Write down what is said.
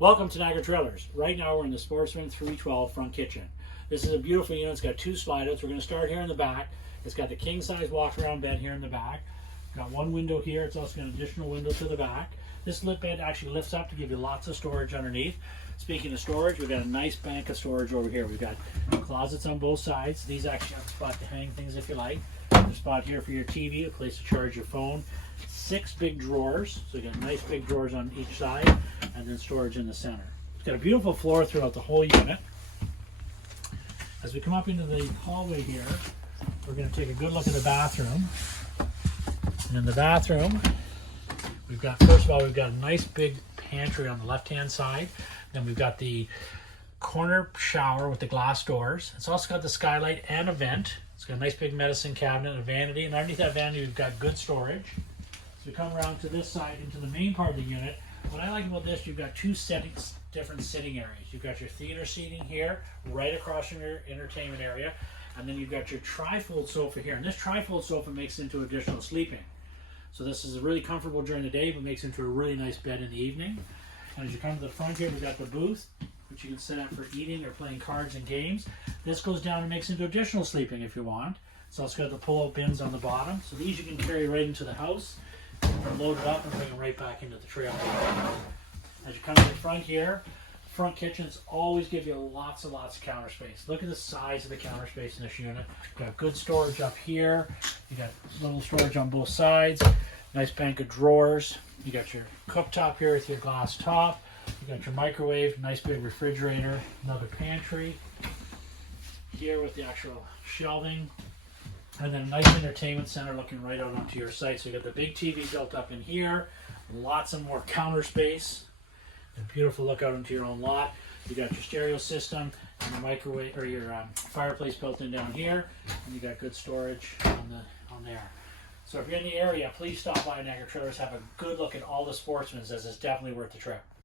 Welcome to Niagara Trailers. Right now we're in the Sportsmen 312 front kitchen. This is a beautiful unit. It's got two slideouts. We're going to start here in the back. It's got the king size walk around bed here in the back. Got one window here. It's also got an additional window to the back. This lit bed actually lifts up to give you lots of storage underneath. Speaking of storage, we've got a nice bank of storage over here. We've got closets on both sides. These actually have a spot to hang things if you like. There's a spot here for your TV, a place to charge your phone. 6 big drawers, so you got nice big drawers on each side, and then storage in the center. It's got a beautiful floor throughout the whole unit. As we come up into the hallway here, we're going to take a good look at the bathroom. And in the bathroom, we've got, first of all, we've got a nice big pantry on the left-hand side. Then we've got the corner shower with the glass doors. It's also got the skylight and a vent. It's got a nice big medicine cabinet and a vanity, and underneath that vanity we've got good storage. So we come around to this side into the main part of the unit. What I like about this, you've got two different sitting areas. You've got your theater seating here, right across from your entertainment area, and then you've got your tri-fold sofa here. And this tri-fold sofa makes into additional sleeping. So this is really comfortable during the day, but makes into a really nice bed in the evening. And as you come to the front here, we've got the booth, which you can set up for eating or playing cards and games. This goes down and makes into additional sleeping if you want. It's also got the pull-out bins on the bottom. So these you can carry right into the house, and load it up and bring them right back into the trailer. As you come to the front here, front kitchens always give you lots of counter space. Look at the size of the counter space in this unit. You've got good storage up here. You got little storage on both sides. Nice bank of drawers. You got your cooktop here with your glass top. You got your microwave, nice big refrigerator, another pantry here with the actual shelving, and then a nice entertainment center looking right out onto your site. So you got the big TV built up in here, lots of more counter space, a beautiful look out into your own lot. You got your stereo system and the microwave or your fireplace built in down here, and you got good storage on there. So if you're in the area, please stop by Niagara Trailers, have a good look at all the Sportsmens, as it's definitely worth the trip.